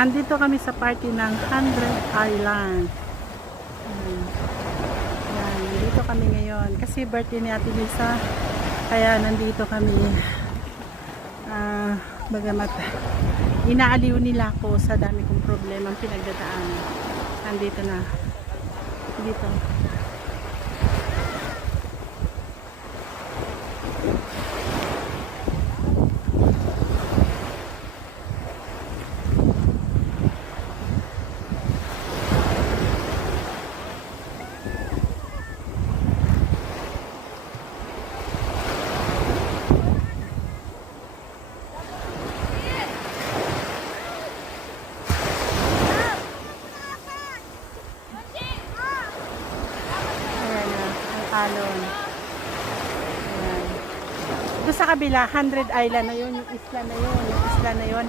Andito kami sa party ng 100 Island. Yan, nandito kami ngayon. Kasi birthday ni Ate Lisa. Kaya nandito kami. Bagamat inaaliw nila ako sa dami kong problema ang pinagdadaanan. Nandito na. Dito. Alon. Ayan. Doon sa kabila, 100 Island na yun, yung isla na yun, yung isla na yun.